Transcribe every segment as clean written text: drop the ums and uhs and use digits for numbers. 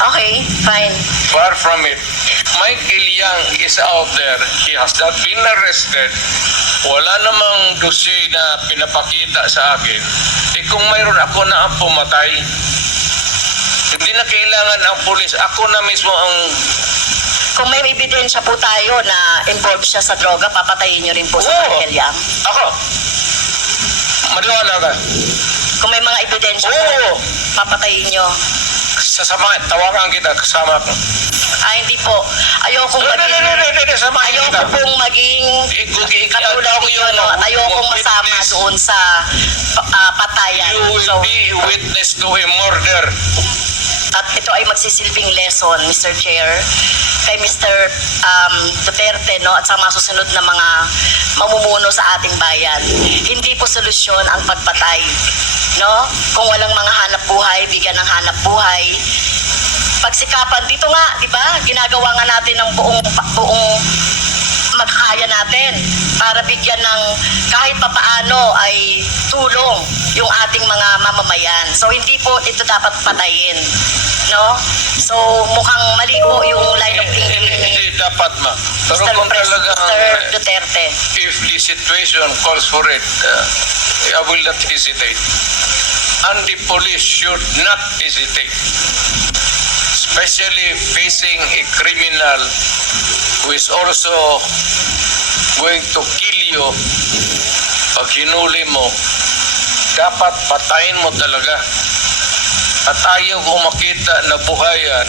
Okay, fine. Far from it. Michael Young is out there. He has not been arrested. Wala namang dossier na pinapakita sa akin. Kung mayroon ako na ang pumatay, hindi na kailangan ang pulis. Ako na mismo ang... Kung may ebidensya po tayo na involved siya sa droga, papatayin niyo rin po sa Michael Yang. Ako. Maniwala ka. Kung may mga ebidensya po, papatayin niyo. Sasama, tawagan kita, kasama ko. Hindi po. Ayokong maging... Ayoko pong maging katulad ninyo, no? At ayokong masama doon sa patayan. You will be witness to a murder. At ito ay magsisilbing lesson, Mr. Chair, kay Mr. Duterte, no, at sa mga susunod na mga mamumuno sa ating bayan. Hindi po solusyon ang pagpatay, no? Kung walang mga hanap buhay, bigyan ng hanap buhay. Pagsikapan dito nga, di ba? Ginagawa nga natin ng buong magkakaya natin para bigyan ng kahit papaano ay tulong yung ating mga mamamayan. So hindi po ito dapat patayin, no? So mukhang mali po yung line of thinking ni Hindi dapat, ma. Pero Mr. kung talagang Mr. Duterte. if the situation calls for it, I will not hesitate. And the police should not hesitate. Especially facing a criminal who is also going to kill you. Pag hinuli mo, dapat patayin mo talaga. At ayaw ko makita na buhayan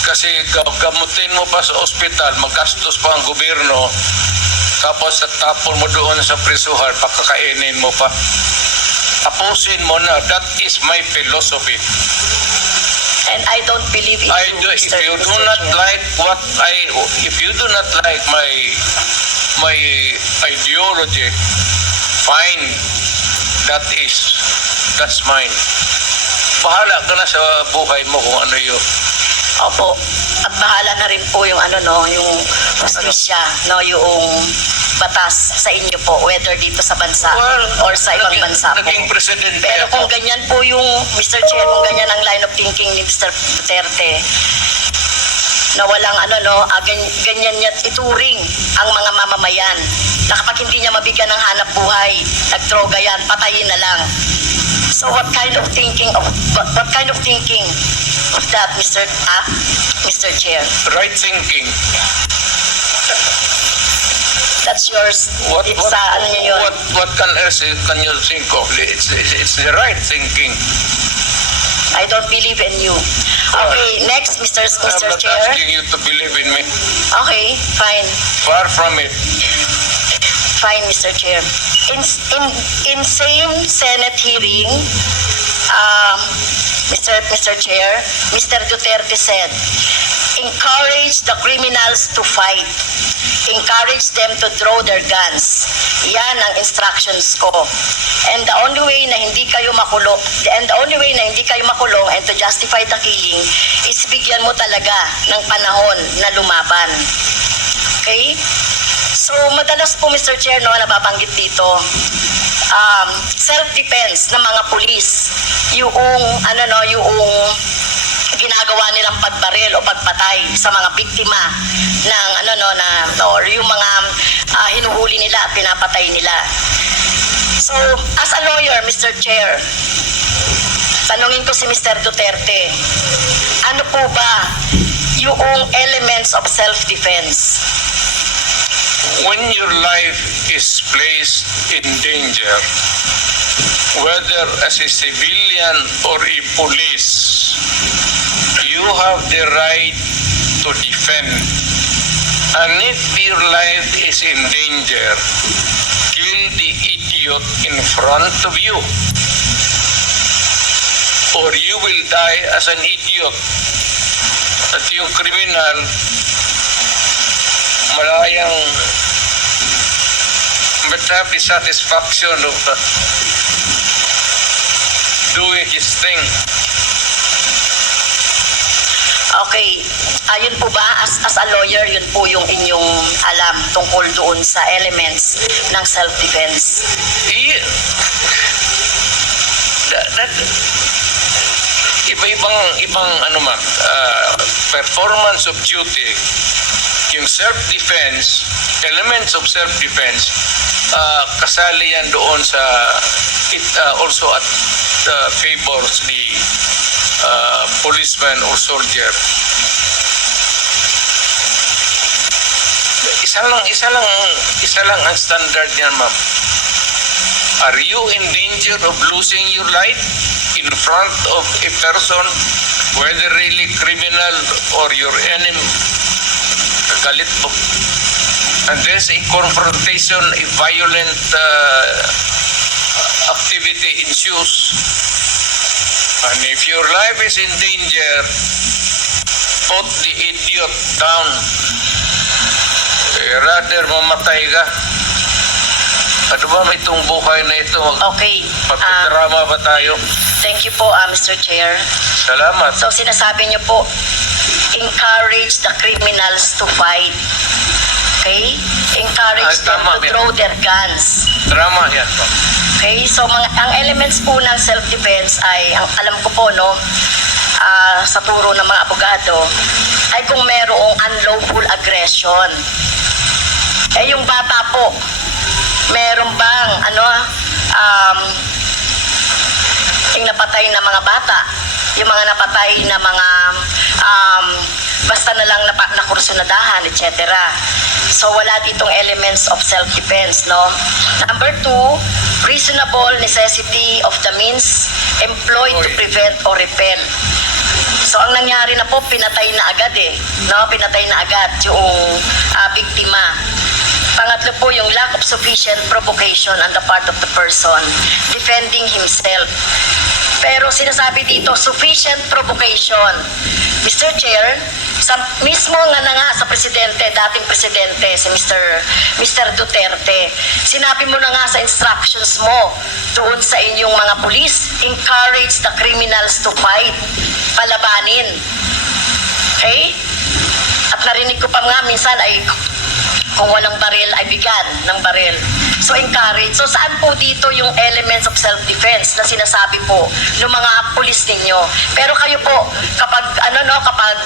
kasi gamutin mo pa sa ospital, magastos pa ang gobyerno, tapos at tapon mo doon sa prisuhan, pakakainin mo pa. Tapusin mo na. That is my philosophy. And I don't believe in If you, Mr. you do Mr. not Chair. like if you do not like my ideology, fine. That's mine. Bahala ka na sa buhay mo kung ano yun. Opo. At bahala na rin po yung yung justisya, no, yung batas sa inyo po, whether dito sa bansa or sa ibang bansa po. Naging presidente Pero ako. kung ganyan po yung, Mr. Chair, kung ganyan ang line of thinking ni Mr. Duterte, na walang ganyan niya ituring ang mga mamamayan, na kapag hindi niya mabigyan ng hanap buhay, nagdroga yan, patayin na lang. So what kind of thinking of that, Mr. Chair? Right thinking. That's yours. What Yun? can you think of? It's the right thinking. I don't believe in you. Okay, next, Mr. I'm not Chair. asking you to believe in me. Okay, fine. Far from it. Fine, Mr. Chair. In same Senate hearing, Mr. Chair, Mr. Duterte said, encourage the criminals to fight. Encourage them to draw their guns. Yan ang instructions ko. And the only way na hindi kayo makulong, and to justify the killing is bigyan mo talaga ng panahon na lumaban. Okay? So, madalas po, Mr. Chair, no, nababanggit dito, self-defense ng mga pulis, yung ginagawa nilang pagbaril o pagpatay sa mga biktima ng or yung mga hinuhuli nila at pinapatay nila. So, as a lawyer, Mr. Chair, tanungin ko si Mr. Duterte, ano po ba yung elements of self-defense? When your life is placed in danger, whether as a civilian or a police, you have the right to defend. And if your life is in danger, kill the idiot in front of you, or you will die as an idiot. At yung kriminal, malayang but have the satisfaction of doing his thing. Okay, yun po ba, as a lawyer, yun po yung inyong alam tungkol doon sa elements ng self-defense? ibang ano ma'am, performance of duty, yung self-defense, elements of self-defense, kasali yan doon sa, it also favors the policeman or soldier. Isa lang ang standard niyan, ma'am. Are you in danger of losing your life in front of a person, whether really criminal or your enemy? Galit mo. And there's a confrontation, a violent activity ensues. And if your life is in danger, put the idiot down. Rather mamatay ka. Ano ba may itong buhay na ito? Okay. Magdrama ba tayo? Thank you po, Mr. Chair. Salamat. So sinasabi niyo po, encourage the criminals to fight. Okay? Encourage them tama to yan. throw their guns. Drama yan. Okay? So ang elements po ng self-defense ay, ang alam ko po, no, sa turo ng mga abogado, ay kung merong unlawful aggression. Eh yung bata po, meron bang yung napatay na mga bata, yung mga napatay na mga basta na lang nakursunadahan, etc. So wala ditong elements of self-defense, no? Number 2, reasonable necessity of the means employed to prevent or repel. So ang nangyari na po, pinatay na agad no? Pinatay na agad yung biktima. Pangatlo po, yung lack of sufficient provocation on the part of the person defending himself. Pero sinasabi dito, sufficient provocation. Mr. Chair, mismo nga sa presidente, dating presidente, si Mr. Duterte, sinabi mo na nga sa instructions mo doon sa inyong mga pulis, encourage the criminals to fight, palabanin. Okay? At narinig ko pa nga minsan ay kung walang baril ay bigyan ng baril. So encourage. So saan po dito yung elements of self-defense na sinasabi po ng mga pulis ninyo? Pero kayo po, kapag kapag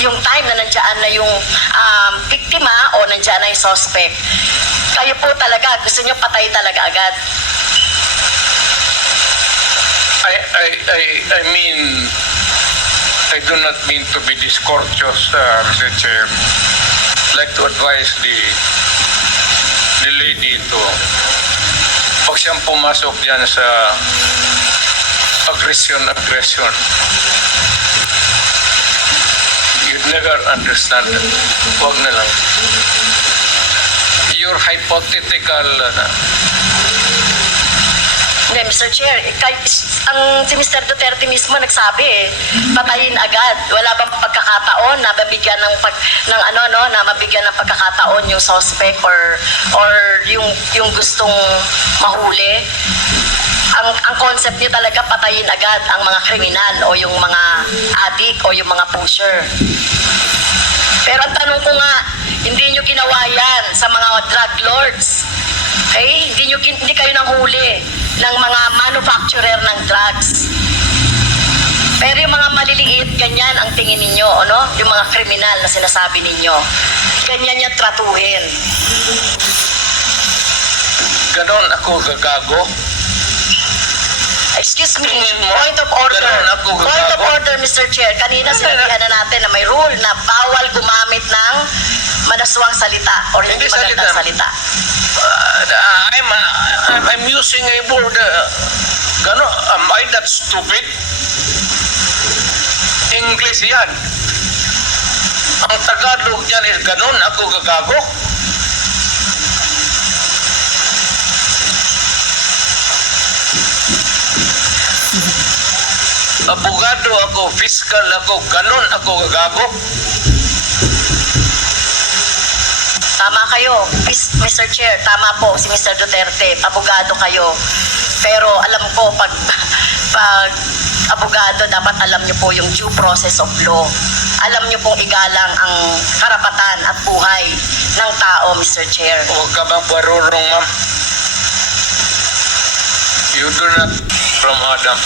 yung time na nandiyan na yung biktima o nandiyan na yung suspect, kayo po talaga gusto nyo patay talaga agad. I mean, I do not mean to be discourteous, Mr. Chair. I'd like to advise the lady to, pag siyang pumasok dyan sa aggression, you'd never understand it. Huwag na lang. Your hypothetical Hindi, Mr. Chair, si Mr. Duterte mismo nagsabi patayin agad. Wala bang pagkakataon na mabigyan na mabigyan ng pagkakataon yung suspect or yung gustong mahuli. Ang concept niyo talaga patayin agad ang mga kriminal o yung mga addict o yung mga pusher. Pero ang tanong ko nga, hindi nyo ginawa yan sa mga drug lords. Okay? Hindi kayo nanghuli ng mga manufacturer ng drugs. Pero yung mga maliliit, ganyan ang tingin ninyo, ano? Yung mga kriminal na sinasabi ninyo. Ganyan yung tratuhin. ganon ako gagago. Excuse me, point of order. Point of order, Mr. Chair. Kanina sinabihan na natin na may rule na bawal gumamit ng manaswang salita or hindi magandang salita. I'm using a word. Gano, am I that stupid? English yan. Ang Tagalog niyan is ganon, ako gagago. Abogado ako, fiscal ako, ganon ako gagago. Tama kayo, Mr. Chair, tama po si Mr. Duterte, abogado kayo. Pero alam ko, pag abogado, dapat alam niyo po yung due process of law. Alam niyo pong igalang ang karapatan at buhay ng tao, Mr. Chair. Huwag ka bang barurong, ma'am? You do not from Adam.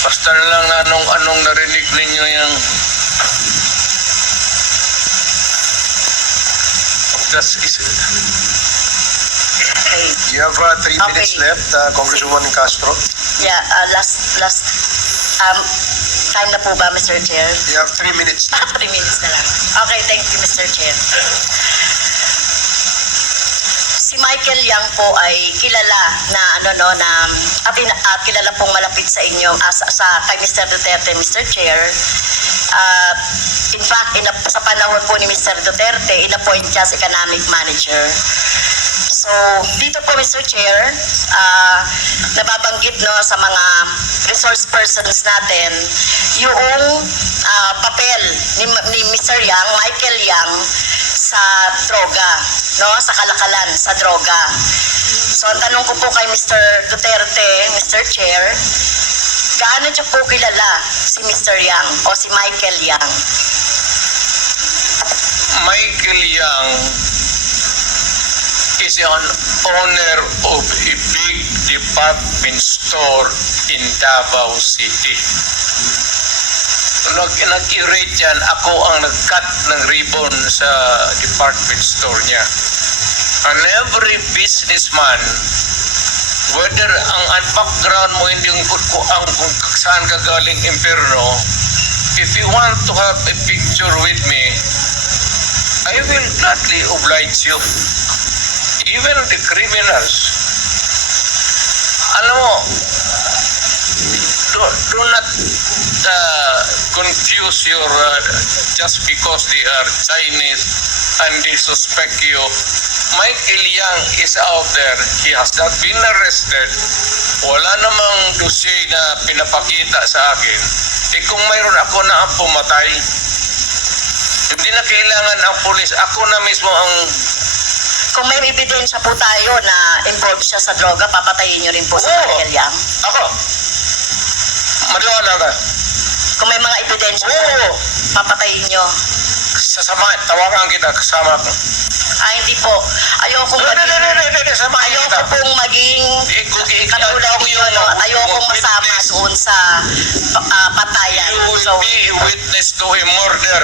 Basta na lang anong narinig ninyo yung that's is Okay. You have 3 minutes Okay. left, Congresswoman Castro. Yeah, last time na po ba, Mr. Chair? You have 3 minutes left. 3 minutes na lang. Okay, thank you, Mr. Chair. Si Michael Yang po ay kilala na kilala pong malapit sa inyo sa kay Mr. Duterte, Mr. Chair. In fact, sa panahon po ni Mr. Duterte, inappoint siya as economic manager. So, dito po, Mr. Chair, nababanggit sa mga resource persons natin yung papel ni Mr. Yang, Michael Yang, sa droga, sa kalakalan sa droga. So, ang tanong ko po kay Mr. Duterte, Mr. Chair, gaano niyo po kilala si Mr. Yang o si Michael Yang? Michael Yang is an owner of a big department store in Davao City. Nag-irate yan, ako ang nag-cut ng ribbon sa department store niya. And every businessman, whether ang background mo hindi kung saan ka galing impyerno, if you want to have a picture with me, I will gladly oblige you. Even the criminals. Alam mo, do not confuse your, just because they are Chinese and they suspect you. Michael Yang is out there. He has not been arrested. Wala namang dossier na pinapakita sa akin. Kung mayroon ako na ang pumatay, hindi na kailangan ang pulis. Ako na mismo ang... Kung may ebidensya po tayo na involved siya sa droga, papatayin niyo rin po si Michael Yang? Ako? Maniwala ka? Kung may mga ebidensya Oo. papatayin niyo? Sasama, tawagan kita, kasama ko. Hindi po. Ayokong Samahan kita. ayoko pong maging katulad niyo, ayokong masama doon sa patayan. You will So, be a witness to a murder.